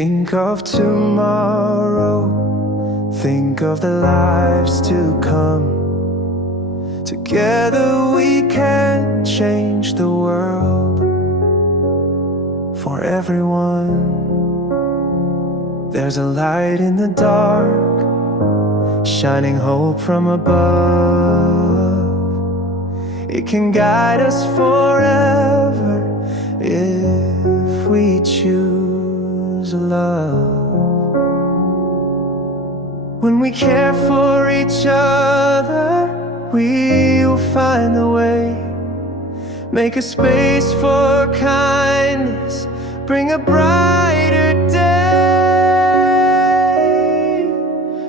Think of tomorrow, think of the lives to come. Together we can change the world for everyone. There's a light in the dark, shining hope from above. It can guide us forever if we choose love. When we care for each other, we will find a way. Make a space for kindness, bring a brighter day.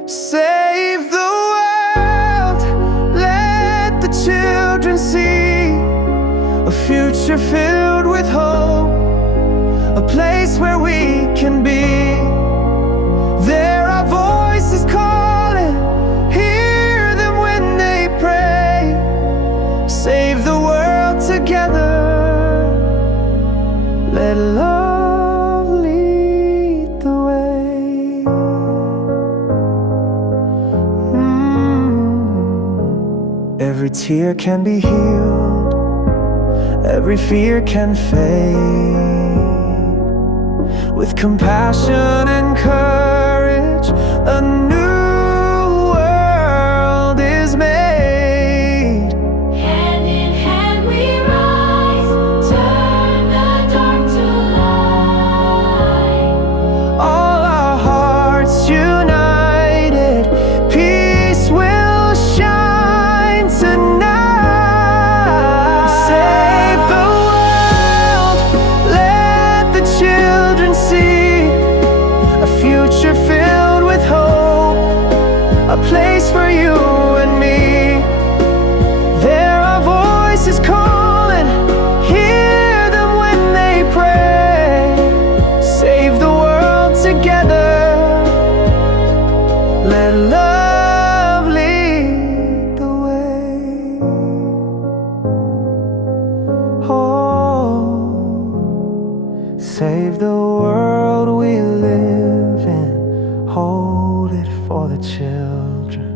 Save the world, let the children see a future filled with hope, a place where we can be. There are voices calling, hear them when they pray. Save the world together, let love lead the way. Every tear can be healed, every fear can fade. With compassion and courage, a new world is made. Hand in hand we rise, turn the dark to light. All our hearts united, peace will shine tonight. Save the world, let the children see a future filled with hope, a place for you and me. There are voices calling, hear them when they pray. Save the world together, let love lead the way. Oh, save the world we live in, hold it for the children.